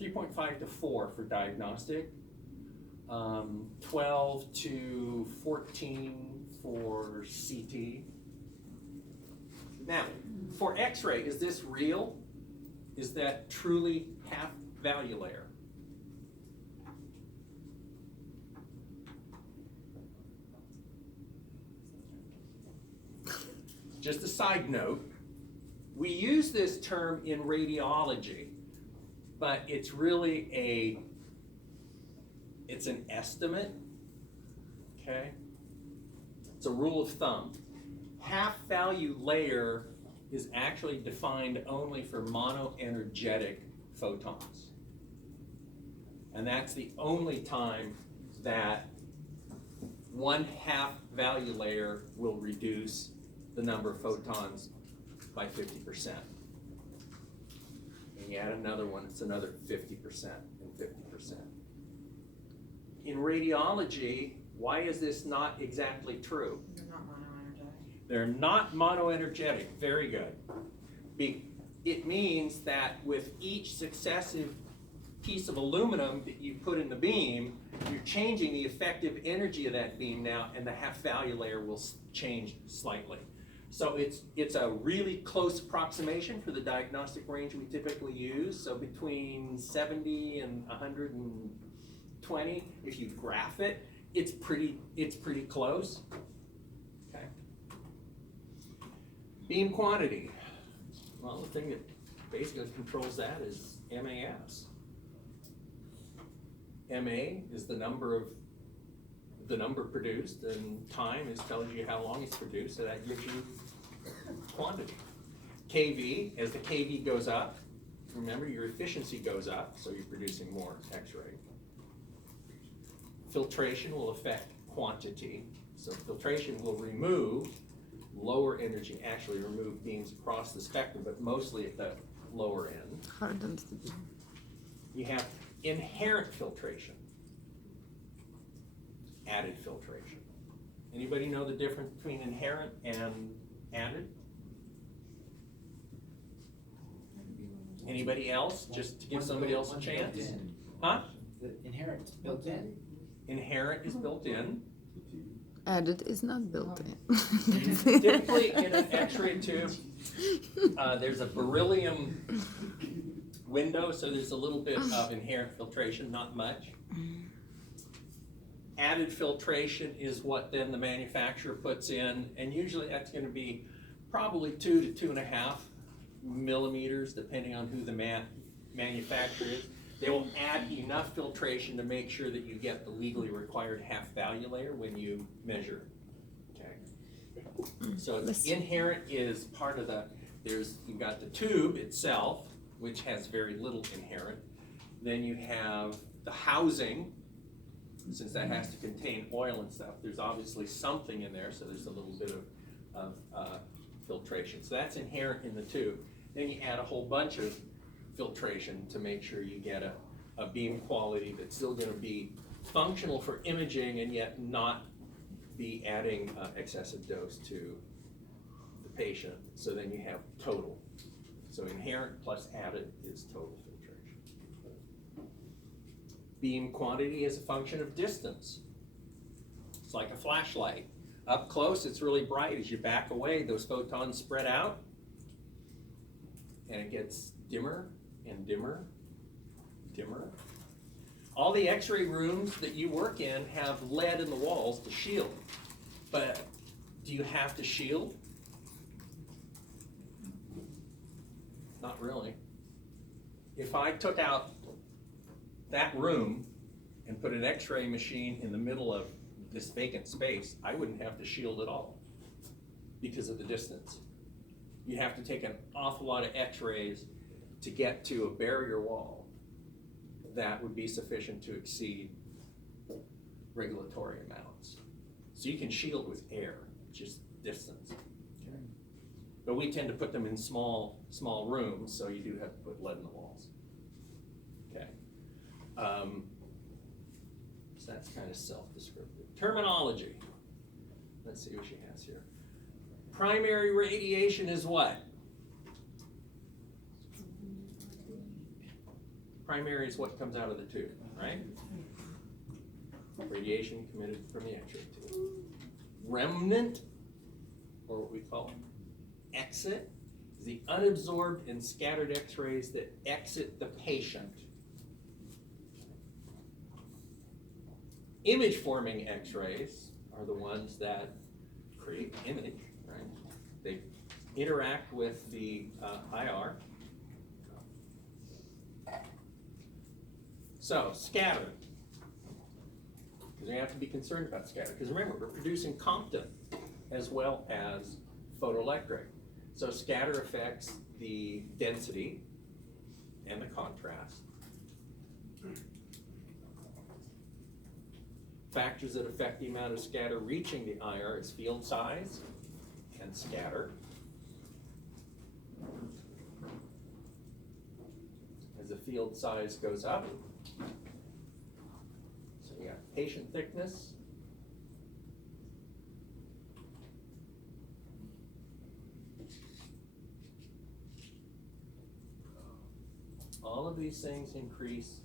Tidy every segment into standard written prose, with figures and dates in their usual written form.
3.5 to 4 for diagnostic, 12 to 14 for CT. Now, for X-ray, is this real? Is that truly half value layer? Just a side note, we use this term in radiology, but it's really it's an estimate, okay? It's a rule of thumb. Half value layer is actually defined only for monoenergetic photons. And that's the only time that 1/2 value layer will reduce the number of photons by 50%. And you add another one, it's another 50% and 50%. In radiology, why is this not exactly true? They're not monoenergetic. They're not monoenergetic. Very good. It means that with each successive piece of aluminum that you put in the beam, you're changing the effective energy of that beam now, and the half value layer will change slightly. So it's a really close approximation for the diagnostic range we typically use. So between 70 and 120, if you graph it, it's pretty close. Okay. Beam quantity. Well, the thing that basically controls that is MAS. MA is the number produced, and time tells you how long it's produced, so that gives you quantity. KV, as the KV goes up, remember your efficiency goes up, so you're producing more X-ray. Filtration will affect quantity, so filtration will remove lower energy, actually remove beams across the spectrum, but mostly at the lower end. You have inherent filtration, added filtration. Anybody know the difference between inherent and added? Anybody else? Just to give somebody else a chance? Huh? The inherent is built in. Inherent is built in. Added is not built in. Typically in an X-ray tube, there's a beryllium window, so there's a little bit of inherent filtration, not much. Added filtration is what then the manufacturer puts in, and usually that's going to be probably 2 to 2.5 millimeters, depending on who the manufacturer is. They will add enough filtration to make sure that you get the legally required half value layer when you measure. Okay. So inherent is part of you've got the tube itself, which has very little inherent. Then you have the housing, since that has to contain oil and stuff. There's obviously something in there, so there's a little bit of filtration. So that's inherent in the tube. Then you add a whole bunch of filtration to make sure you get a beam quality that's still going to be functional for imaging and yet not be adding excessive dose to the patient. So then you have total. So inherent plus added is total filtration. Beam quantity is a function of distance. It's like a flashlight. Up close, it's really bright. As you back away, those photons spread out, and it gets dimmer and dimmer, dimmer. All the X-ray rooms that you work in have lead in the walls to shield. But do you have to shield? Not really. If I took out that room and put an X-ray machine in the middle of this vacant space, I wouldn't have to shield at all because of the distance. You have to take an awful lot of X-rays to get to a barrier wall that would be sufficient to exceed regulatory amounts. So you can shield with air, just distance. Okay. But we tend to put them in small rooms, so you do have to put lead in the walls. Okay. So that's kind of self-descriptive. Terminology. Let's see what she has here. Primary radiation is what? primary is what comes out of the tube, right? Radiation emitted from the X-ray tube. Remnant, or what we call exit, is the unabsorbed and scattered X-rays that exit the patient. Image-forming X-rays are the ones that create image, right? They interact with the IR. So, scatter. Because we have to be concerned about scatter. Because remember, we're producing Compton as well as photoelectric. So scatter affects the density and the contrast. Factors that affect the amount of scatter reaching the IR is field size and scatter. As the field size goes up, so you got patient thickness, all of these things increase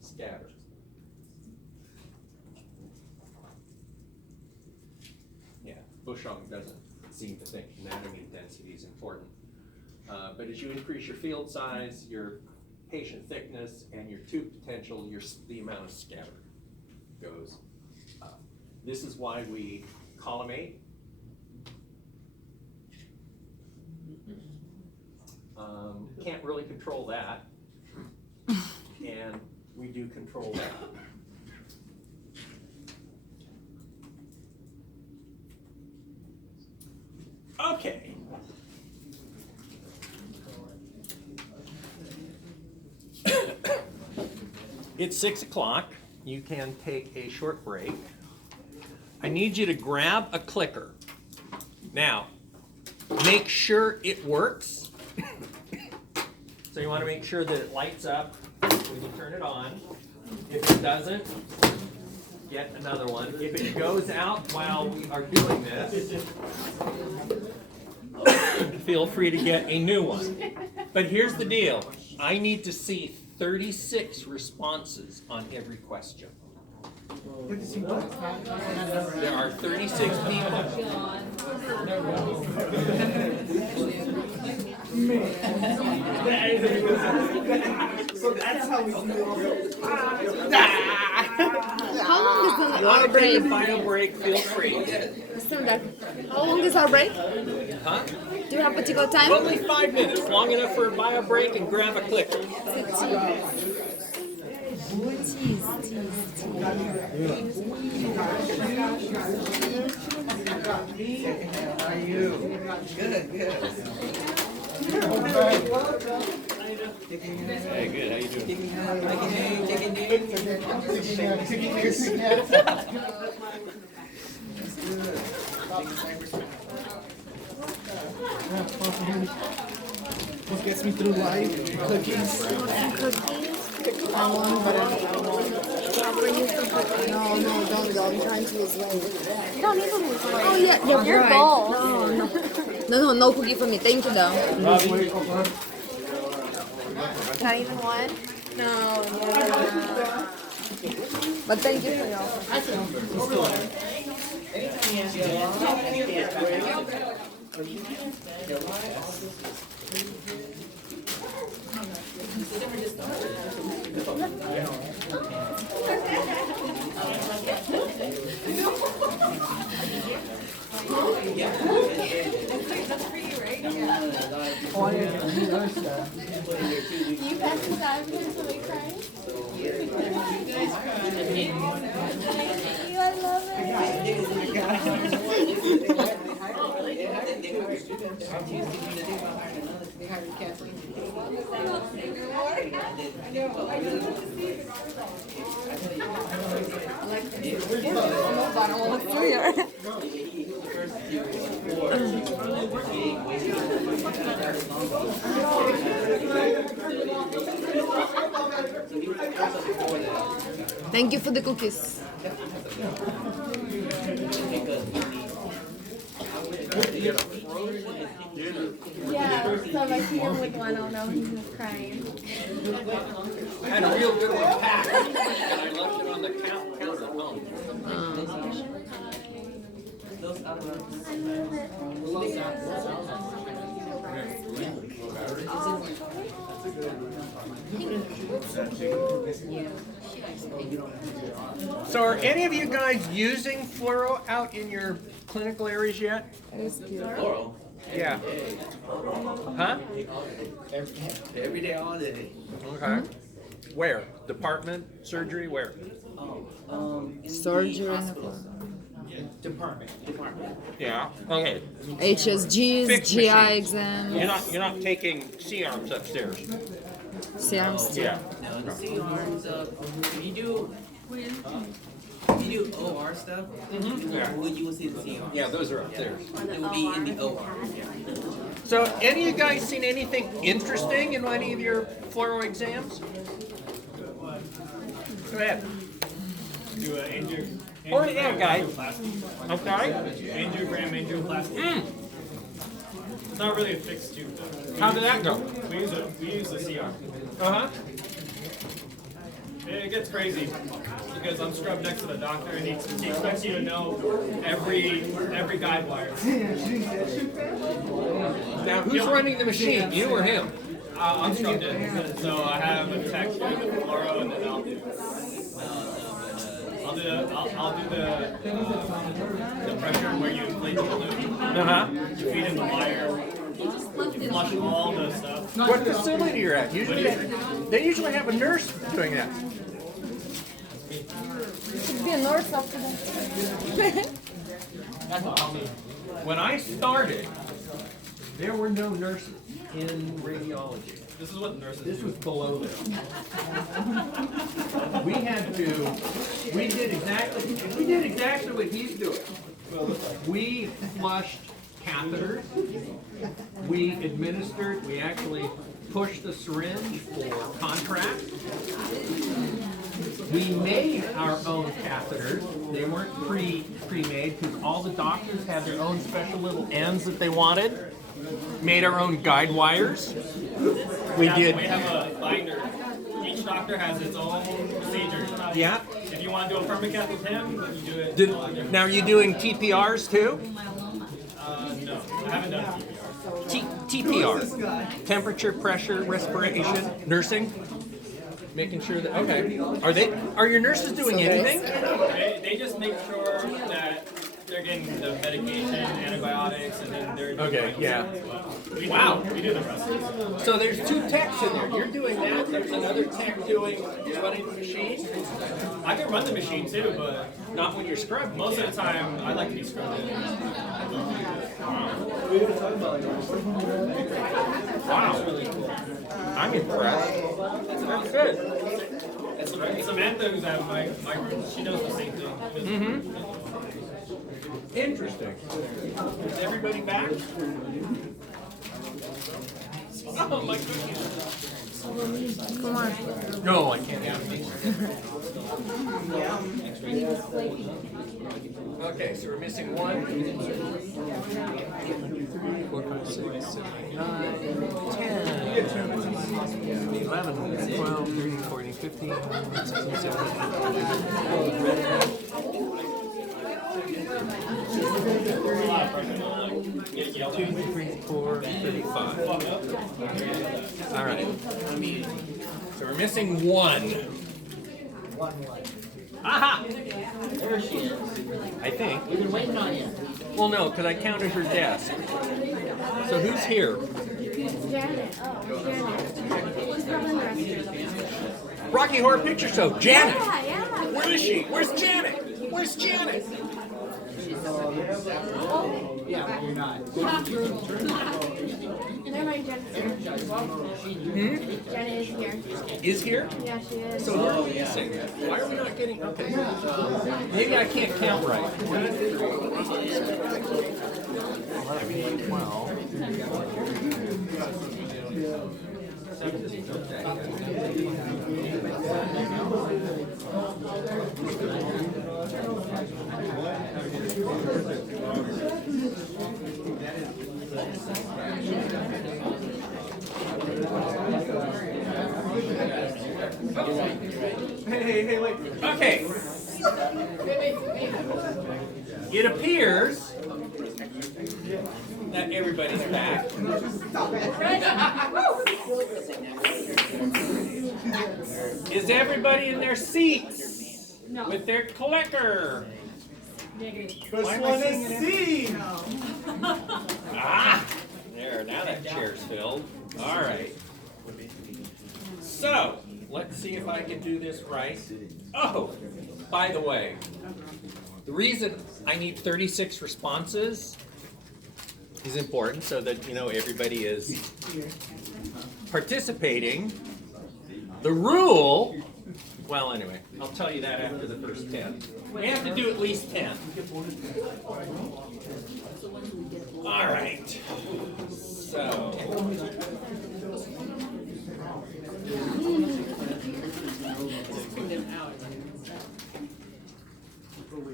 scatter. Yeah, Bushong doesn't seem to think anatomy density is important. But as you increase your field size, your patient thickness, and your tube potential, the amount of scatter goes up. This is why we collimate. Can't really control that. And we do control that. Okay. It's 6 o'clock. You can take a short break. I need you to grab a clicker. Now, make sure it works. So you want to make sure that it lights up when you turn it on. If it doesn't, get another one. If it goes out while we are doing this, feel free to get a new one. But here's the deal. I need to see 36 responses on every question. There are 36 people. So that's how we do it. How long is You our want to take break? a final break, feel free. How long is our break? Huh? Do you have a particular time? Only 5 minutes, long enough for a bio break and grab a clicker. How are you? Good, good. Hey, good. How you doing? What gets me through life? Cookies. I want, but I don't want. No, don't go. I'm trying to lose weight. You don't need to lose weight. Oh, yeah, you're You're right. gold. No cookie for me. Thank you, though. Not even one. No, yeah. But thank you for your offer. You passed this out because somebody crying? I love Thank you for the cookies. Yeah, so if I see him with one, I'll know he was crying. had a real good one packed, and I left it on the counter at home. So are any of you guys using fluoro out in your clinical areas yet? Fluoro. Yeah. Huh? Every day, all day. Okay. Where? Department? Surgery? Where? Surgery. Department. Yeah. Okay. HSGs, Fixed GI machines. exams, You're not taking C-arms upstairs. serums. Yeah. No, the C-arms, if you do OR stuff, you will see the C-arms. Yeah, those are upstairs. It will be in the OR. So, any of you guys seen anything interesting in any of your fluoro exams? Go ahead. Do an Or yeah, guys. I'm sorry? angioplasty. It's not really a fixed tube though. How did that go? We use the CR. Uh-huh. It gets crazy because I'm scrubbed next to the doctor and he expects you to know every guide wire. Now, who's running the machine? You or him? I'm scrubbed in, so I have a tech do the fluoro and then I'll do the pressure where you inflate the balloon. Uh-huh. You feed in the wire. You flush all the stuff. What facility you're at? They usually have a nurse doing that. Should be a nurse after that. When I started, there were no nurses in radiology. This is what the nurses This do. was below them. We did exactly what he's doing. We flushed catheters. We actually pushed the syringe for contract. We made our own catheters. They weren't pre-made because all the doctors had their own special little ends that they wanted. Made our own guide wires. We did. We have a binder. Each doctor has its own procedure. Yeah. If you want to do a permacath with him, then you do it. Now, are you doing TPRs too? No, I haven't done TPR. TPR. Temperature, pressure, respiration, nursing. Making sure that are your nurses doing anything? They just make sure that they're getting the medication, antibiotics, and then they're doing Okay, yeah. We Wow. do the rest. So there's two techs in there. You're doing that. There's another tech running the machine. I can run the machine too, but Not when you're scrubbing. most of the time I like to be scrubbed in. Wow. I'm impressed. That's good. Samantha, who's at my group, she does the same thing. Interesting. Is everybody back? Oh my goodness. Come on. No, I can't have these. Okay, so we're missing 1, 4, 5, 6, 7, 8, 9, 10, 11, 12, 13, 14, 15, 16, 17, 2, 3, 4, 35. All right. So we're missing 1. Aha! There she is. I think. We've been waiting on you. Well, no, because I counted her desk. So who's here? Janet. Oh, Janet. She's not in the restroom. Rocky Horror Picture Show. Janet. Yeah. Where is she? Where's Janet? Where's Janet? Yeah, you're not. Never mind, Janet's here. Janet is here. Is here? Yeah, she is. So who are we missing? Why are we not getting? Okay. Maybe I can't count right. 11, 12. 17. Hey, wait. Okay. It appears that everybody's back. Is everybody in their seats with their clicker? First one is C. Ah, there, now that chair's filled. All right. So, let's see if I can do this right. Oh, by the way, the reason I need 36 responses is important so that, you know, everybody is participating. The rule, well, anyway, I'll tell you that after the first 10. We have to do at least 10. All right. So.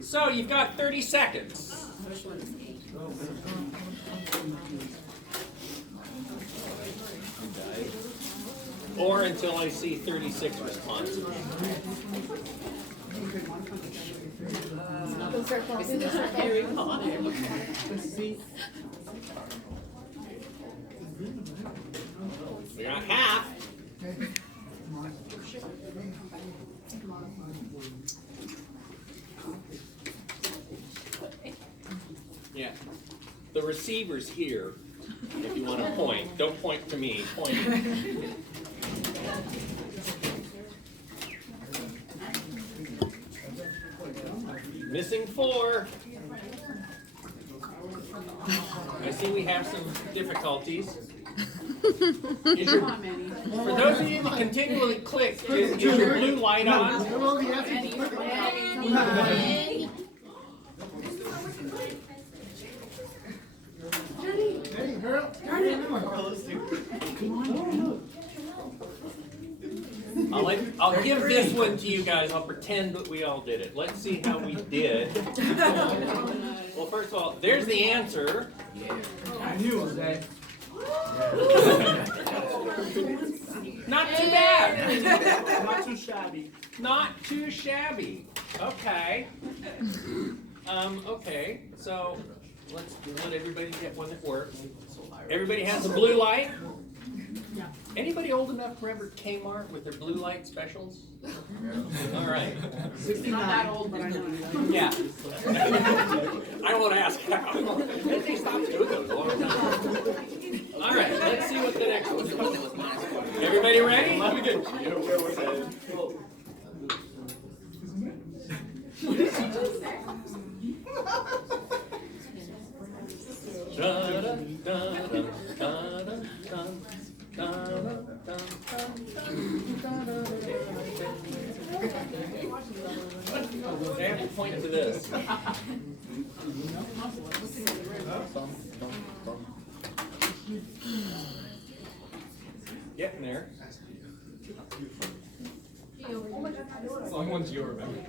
So you've got 30 seconds. Or until I see 36 responses. We got half. Yeah. The receiver's here. If you want to point, don't point to me. Point. Missing 4. I see we have some difficulties. For those of you that continually click, is your blue light on? I'll give this one to you guys. I'll pretend that we all did it. Let's see how we did. Well, first of all, there's the answer. I knew it was that. Not too bad. Not too shabby. Not too shabby. Okay. Okay, so let's let everybody get one that works. Everybody has a blue light? Anybody old enough to remember Kmart with their blue light specials? All right. Not that old, but I know. Yeah. I don't want to ask how. They stopped doing those a long time. All right, let's see what the next one is. Everybody ready? Let me get I have to point to this. Getting there. As long as you remember.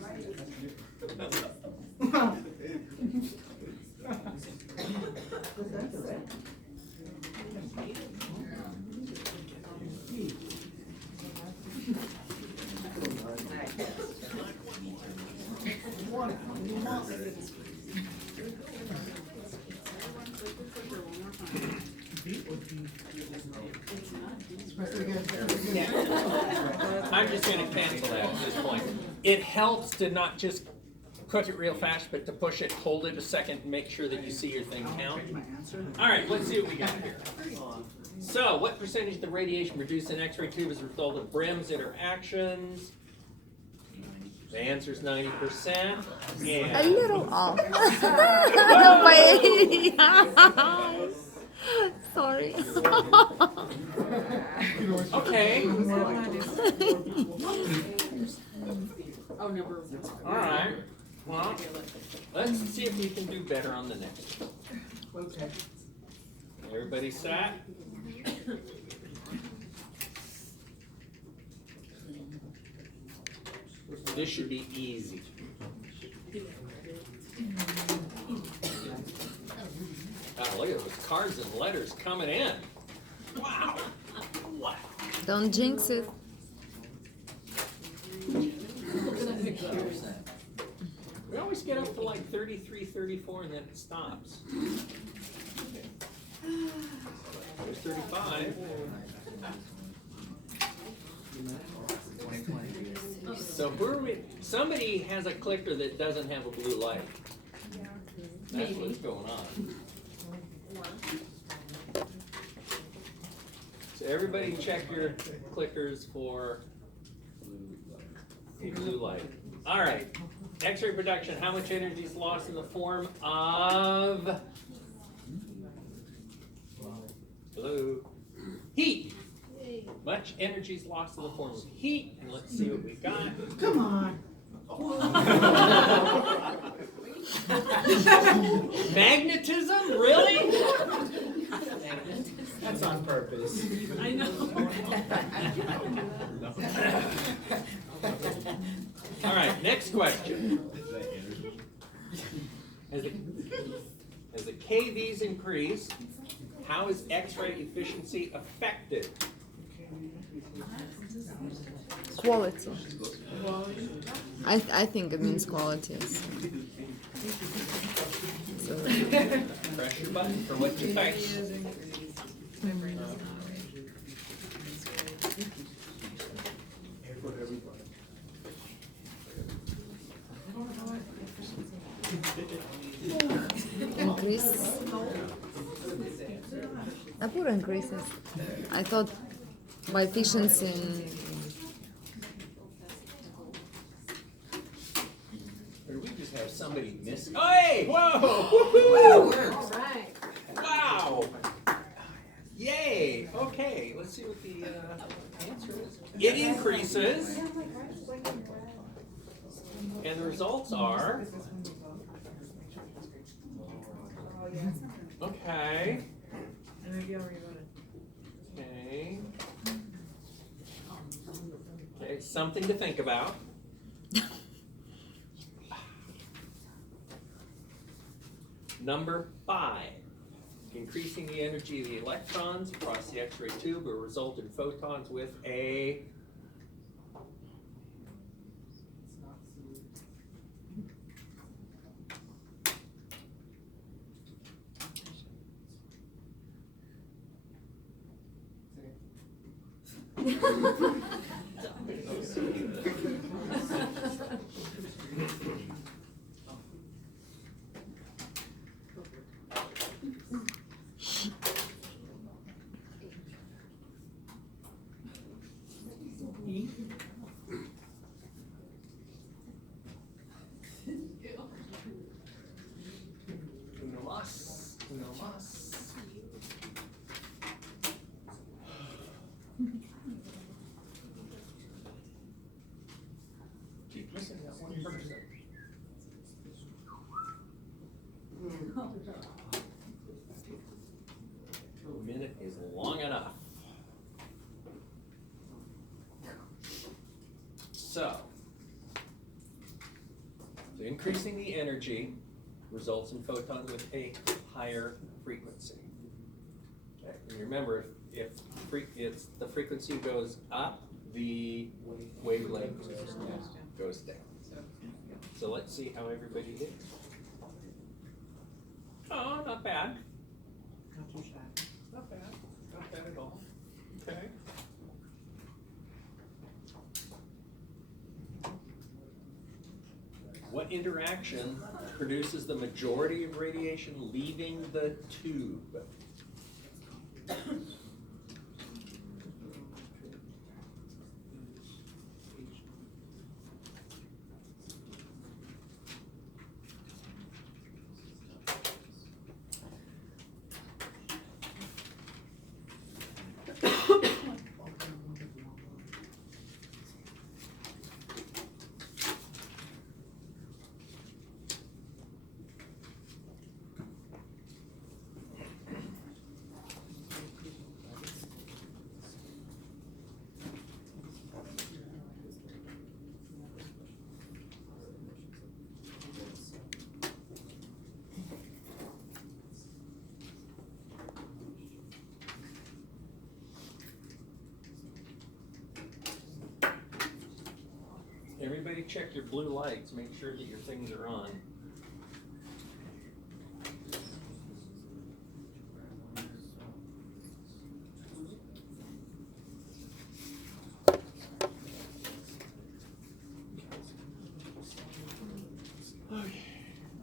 I'm just going to cancel that at this point. It helps to not just cut it real fast, but to push it, hold it a second, and make sure that you see your thing count. All right, let's see what we got here. So, what percentage of the radiation produced in X-ray tube is a result of BRIMS interactions? The answer is 90%. A little off. Sorry. Okay. All right. Well, let's see if we can do better on the next one. Okay. Everybody sat? This should be easy. Oh, look at those cards and letters coming in. Wow. Wow. Don't jinx it. always get up to like 33, 34, and then it stops. There's 35. So where are we? Somebody has a clicker that doesn't have a blue light. That's what's going on. So everybody check your clickers for a blue light. All right. X-ray production. How much energy is lost in the form of blue heat? Much energy is lost in the form of heat, and let's see what we got. Come on. Magnetism? Really? That's on purpose. I know. All right, next question. As the KVs increase, how is X-ray efficiency affected? Quality. I think it means quality. So, Press your button for what you think. increase. I put increases. I thought by efficiency. Or do we just have somebody miss? Oh, hey! Whoa! Woo-hoo! Right. Wow! Yay! Okay, let's see what the answer is. It increases, and the results are. Okay. Okay. Okay, something to think about. Number 5. Increasing the energy of the electrons across the X-ray tube will result in photons with a uno más. Keep missing that one person. A minute is long enough. So increasing the energy results in photons with a higher frequency. Okay. And remember, if the frequency goes up, the wavelength goes down. So let's see how everybody did. Oh, not bad. Not bad. Not bad at all. Okay. What interaction produces the majority of radiation leaving the tube? Everybody check your blue lights, make sure that your things are on.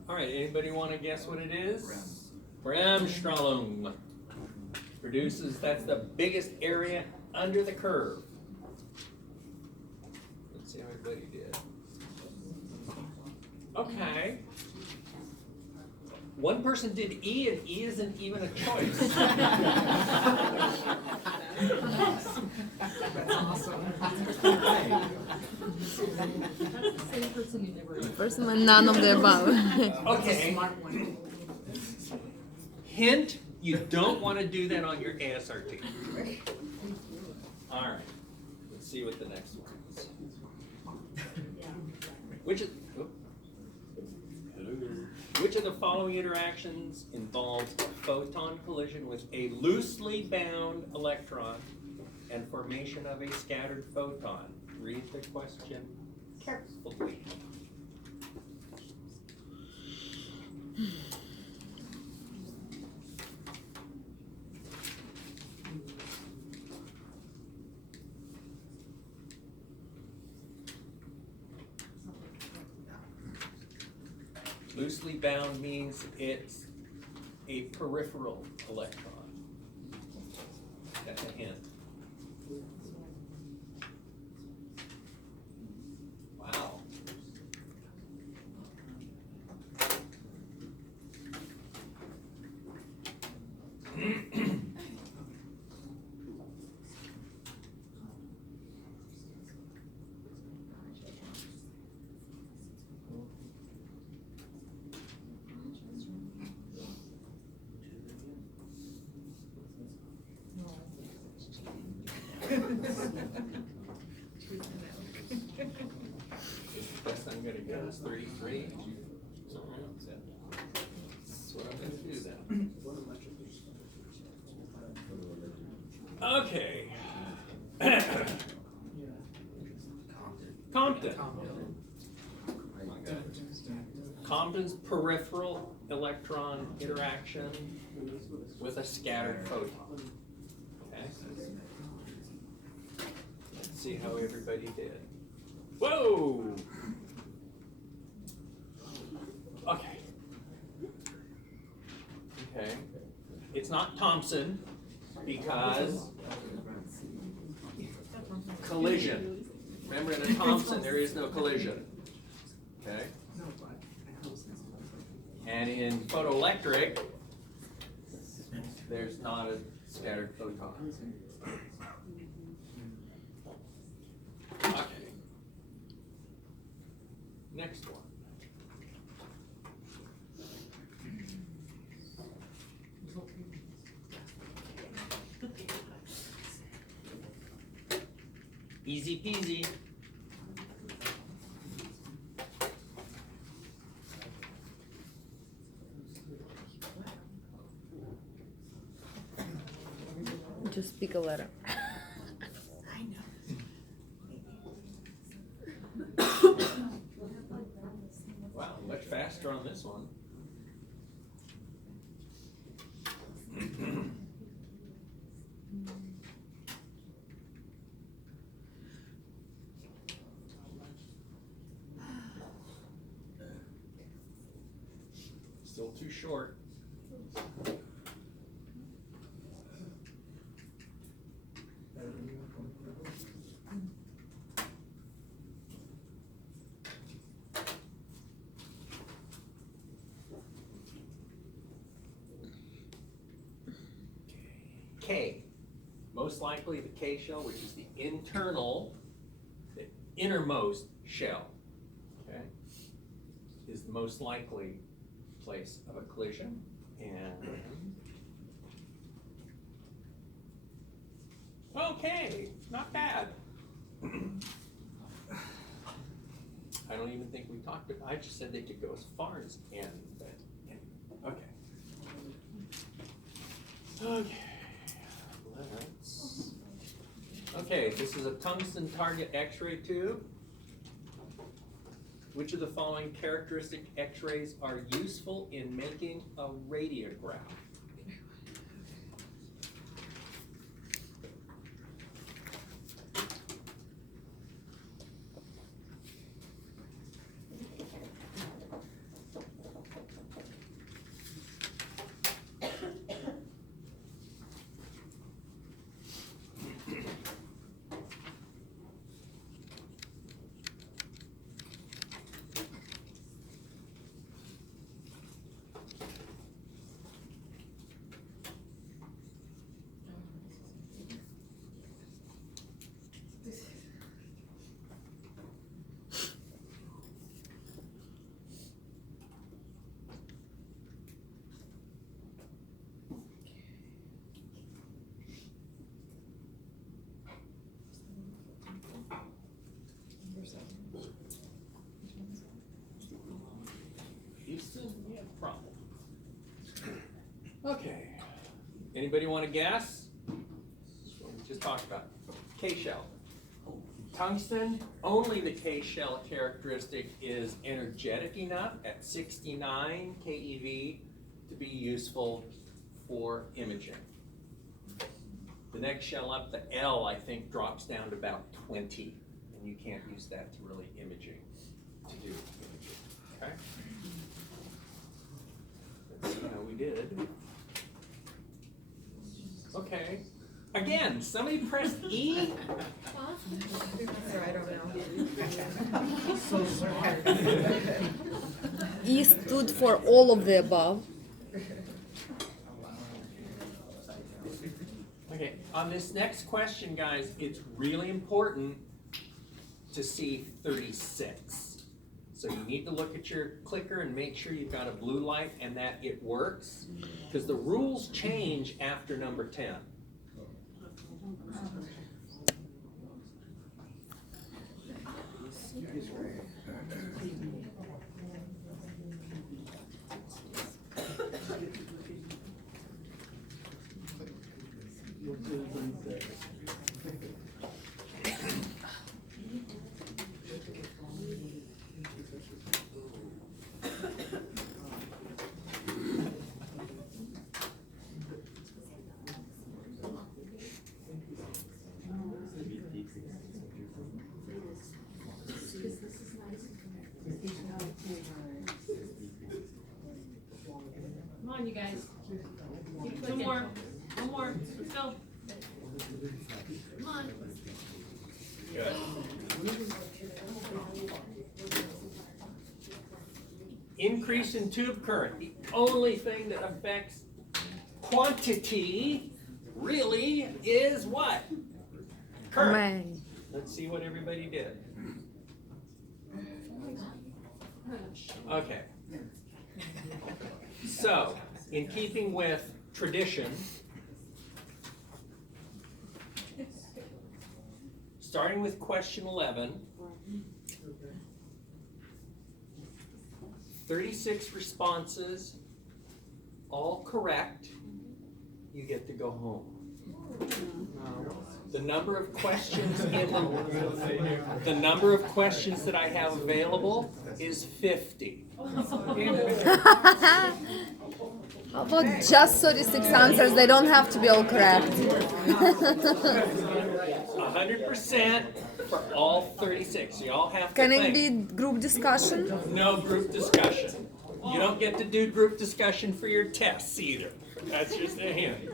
All right, anybody want to guess what it is? Bremsstrahlung. Produces, that's the biggest area under the curve. Let's see how everybody did. Okay. One person did E, and E isn't even a choice. That's awesome. First one, none of the above. Okay. Smart one. Hint, you don't want to do that on your ASRT. All right, let's see what the next one is. Which of the following interactions involves a photon collision with a loosely bound electron and formation of a scattered photon? Read the question carefully. Loosely bound means it's a peripheral electron. That's a hint. Wow. Best I'm gonna get is 33. That's what I'm gonna do then. Okay. Compton. Compton's peripheral electron interaction with a scattered photon. Okay. Let's see how everybody did. Whoa! Okay. Okay. It's not Thompson because collision. Remember, in a Thompson, there is no collision. Okay? And in photoelectric, there's not a scattered photon. Okay. Next one. Easy peasy. Just pick a letter. Wow, much faster on this one. Still too short. K. Most likely the K shell, which is the internal, the innermost shell, okay, is the most likely place of a collision. And okay, not bad. I don't even think we talked about, I just said they could go as far as N, but okay. Okay. Okay, this is a tungsten target X-ray tube. Which of the following characteristic X-rays are useful in making a radiograph? Houston, we have a problem. Okay. Anybody want to guess? This is what we just talked about. K-shell. Tungsten, only the K-shell characteristic is energetic enough at 69 keV to be useful for imaging. The next shell up, the L, I think, drops down to about 20, and you can't use that to really do imaging. Okay? Let's see how we did. Okay. Again, somebody press E. I don't know. So sorry. E stood for all of the above. Okay, on this next question, guys, it's really important to see 36. So you need to look at your clicker and make sure you've got a blue light and that it works, because the rules change after number 10. Come on, you guys. One more. One more. Let's go. Come on. Good. Increase in tube current. The only thing that affects quantity really is what? Current. Man. Let's see what everybody did. Okay. So, in keeping with tradition, starting with question 11, 36 responses, all correct, you get to go home. The number of questions the number of questions that I have available is 50. How about just 36 answers? They don't have to be all correct. 100% for all 36. You all have to Can it think. be group discussion? No group discussion. You don't get to do group discussion for your tests either. That's just a hint.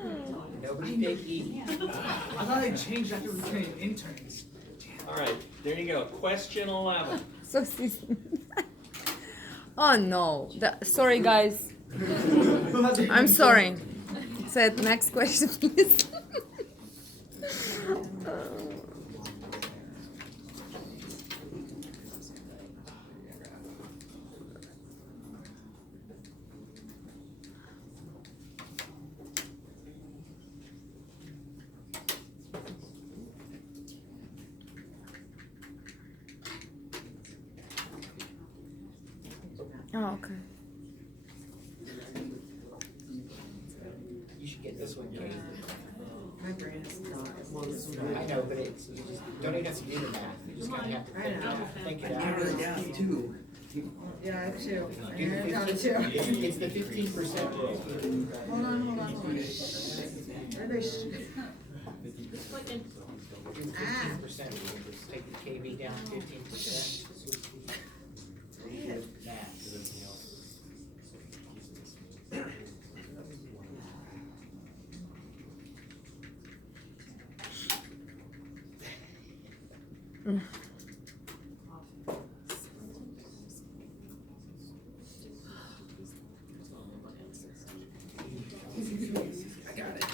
Nobody big E. I thought they changed after we became interns. All right, there you go. Question 11. So oh no. Sorry guys. I'm sorry. Said next question please. Oh, okay. You should get this one, Kate. My brain is not. I know, but it's, you just don't even have to do the math. You just kind of have to think it out. I narrowed it down too. Yeah, I have two. I have down to two. It's the 15% rule. Hold on. Shh. Where are they? Just clicking. Ah. 15%. Take the KB down 15%. Max. I got it.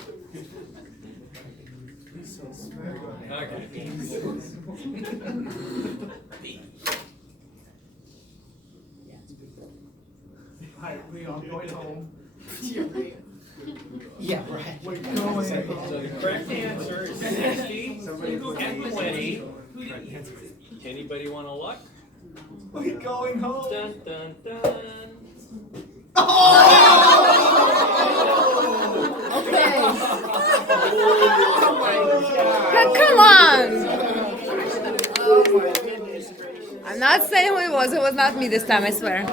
Hi, Leon, going home. Yeah, right. We're going So home. the correct answer is 60 and 20. Anybody want to luck? We're going home. Dun, dun, dun. Okay. Oh my God. Come on! Oh my goodness gracious. I'm not saying who it was. It was not me this time, I swear.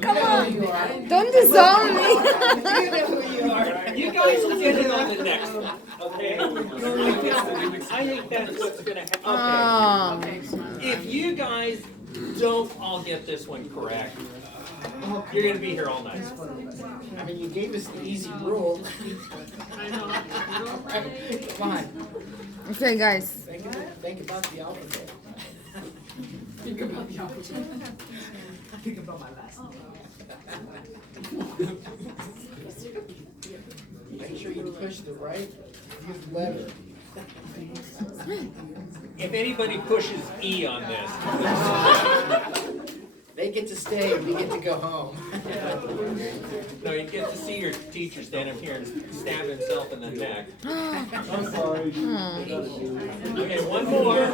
Come on! Don't disown me! You guys will get it on the next one, okay? I think that's what's gonna happen. Oh. Okay. If you guys don't all get this one correct, you're gonna be here all night. I mean, you gave us the easy rule. I know. Come on. Okay, guys. Think about the alphabet. Think about the opportunity. Think about my last name. Make sure you push the right letter. If anybody pushes E on this, They get to stay, we get to go home. no, you get to see your teacher stand up here and stab himself in the neck. I'm sorry. Okay, one more.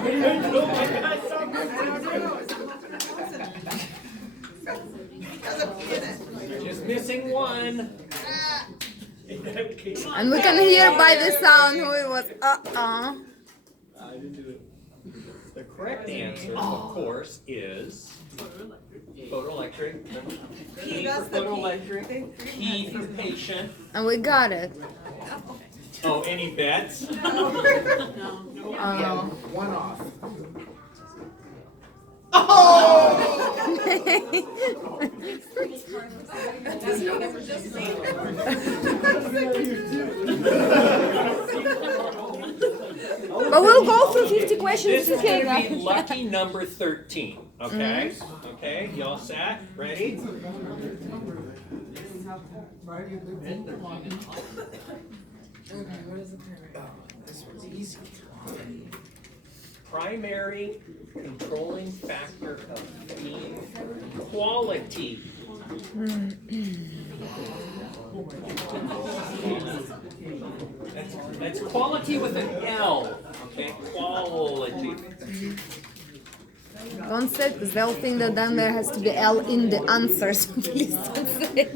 Just missing one. And we can hear by the sound who it was. I didn't do it. The correct answer, of course, is photoelectric. P for photoelectric, P for patient. And we got it. Oh, any bets? Yeah, one off. But we'll go through 50 questions This is together. gonna be lucky number 13, okay? Okay, y'all set? Ready? This one's easy. Primary controlling factor of bean quality. That's quality with an L, okay? Quality. Don't say it because they'll think that then there has to be L in the answer, so please don't say it.